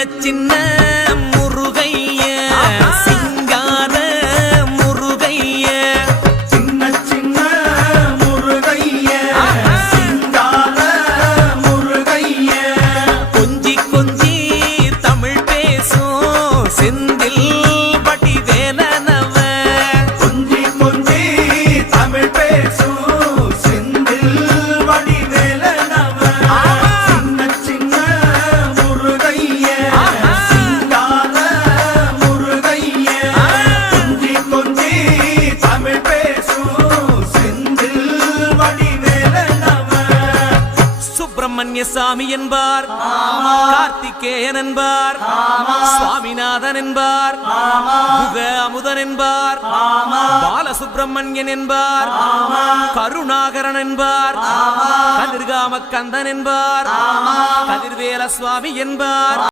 சின்ன முருகைய சிங்கார முருகைய சின்ன சின்ன முருகைய சிங்கார முருகைய கொஞ்சி கொஞ்சி தமிழ் பேசும் செந்தில் பட்டி வேலனவ கொஞ்சி கொஞ்சி தமிழ் பேசும் செந்தில் படி வேலனவ சின்ன சின்ன முருகைய சிங்கார முருகைய கொஞ்சி கொஞ்சி தமிழ் பேசும் செந்தில் படி வேலனவ சுப்பிரமணிய சாமி என்பார், கார்த்திகேயன் என்பார், சுவாமிநாதன் என்பார், முக அமுதன் என்பார், பாலசுப்பிரமணியன் என்பார், கருணாகரன் என்பார், கதிர்காம கந்தன் என்பார், கதிர்வேல சுவாமி என்பார்.